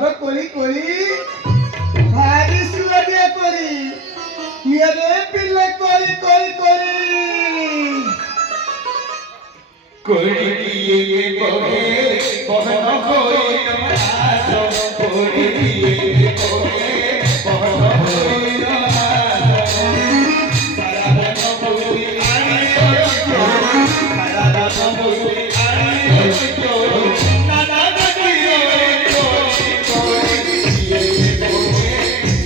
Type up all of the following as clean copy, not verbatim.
বাবা করি করি ভারি শুয়ে দিয়ে করি মেরে পিলে করি করি করি করি দিয়ে বহে বহন হই নাসো করি দিয়ে বহে বহন হই নাসো সারা নবুই আনি ওজো সারা নবুই আনি ওজো নানা নবুই ওজো করি দিয়ে বহে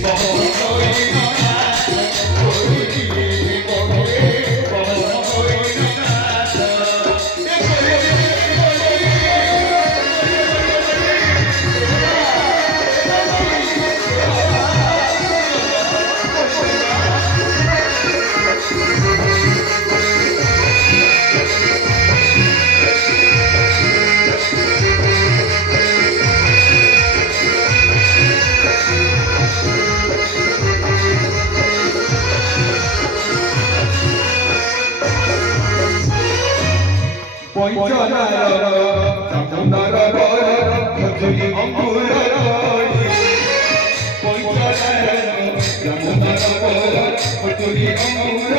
বহন হই নাসো করি দিয়ে বহে বহন হই নাসো পঞ্চনার চন্দনার খজুরি অঙ্কুর পঞ্চনার চন্দনার খজুরি অঙ্কুর